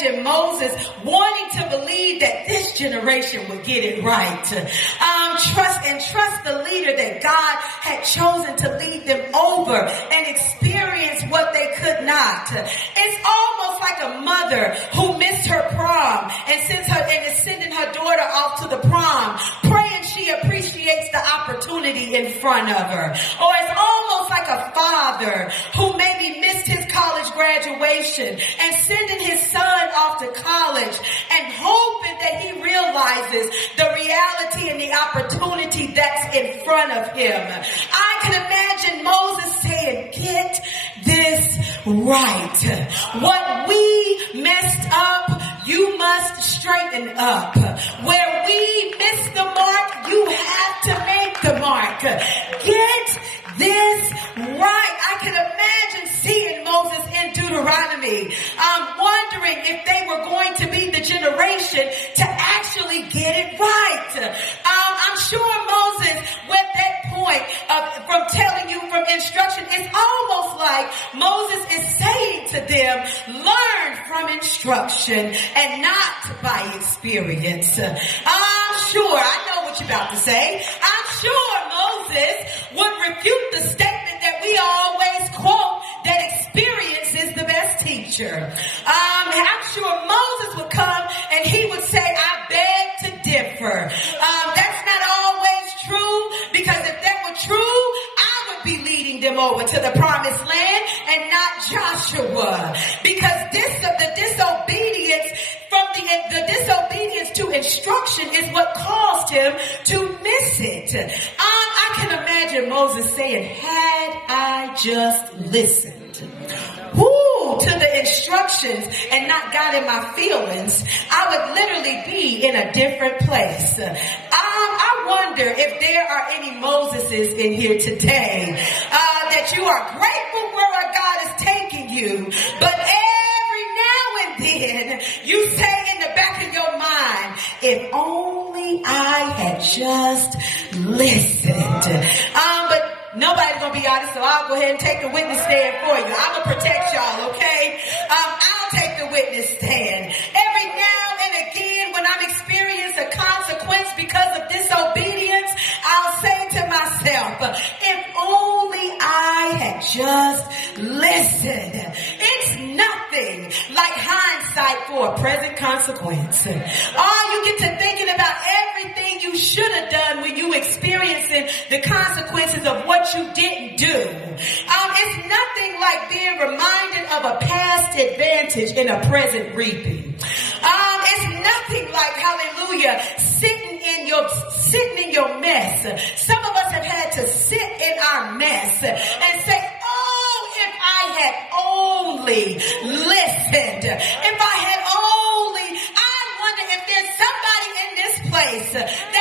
imagine Moses wanting to believe that this generation would get it right. Trust the leader that God had chosen to lead them over and experience what they could not. It's almost like a mother who missed her prom and is sending her daughter off to the prom, praying she appreciates the opportunity in front of her. Or it's almost like a father who maybe missed his college graduation and sending his son off to college and hoping that he realizes the reality and the opportunity that's in front of him. I can imagine Moses saying, get this right. What we messed up, you must straighten up. Where we missed the mark, you have to make the mark. Get this right. I can imagine seeing Moses in Deuteronomy, wondering if they were going to be the generation to actually get it right. I'm sure Moses, with that point from telling you from instruction, it's almost like Moses is saying to them, learn from instruction and not by experience. I'm sure, I know what you're about to say. I'm sure Moses would refute the statement that we always quote, that experience is the best teacher. I'm sure Moses would come and he would say, I beg to differ. That's not always true, because if that were true, I would be leading them over to the promised land and not Joshua. Because the disobedience to instruction is what caused him to miss it. I can imagine Moses saying, had I just listened to the instructions and not got in my feelings, I would literally be in a different place. I wonder if there are any Moseses in here today that you are grateful where God is taking you, but every now and then you say in the back of your mind, if only I had just listened. But nobody's going to be honest, so I'll go ahead and take the witness stand for you. I'm going to protect y'all, okay? I'll take the witness stand. Every now and again, when I'm experiencing a consequence because of disobedience, I'll say to myself, if only I had just listened. It's nothing like hindsight for a present consequence. You get to thinking about everything you should have done when you experiencing the consequences of what you didn't do. It's nothing like being reminded of a past advantage in a present reaping. It's nothing like, hallelujah, sitting in your mess. Some of us have had to sit in our mess and say, oh, if I had only listened, if I had only, I wonder if there's somebody in this place that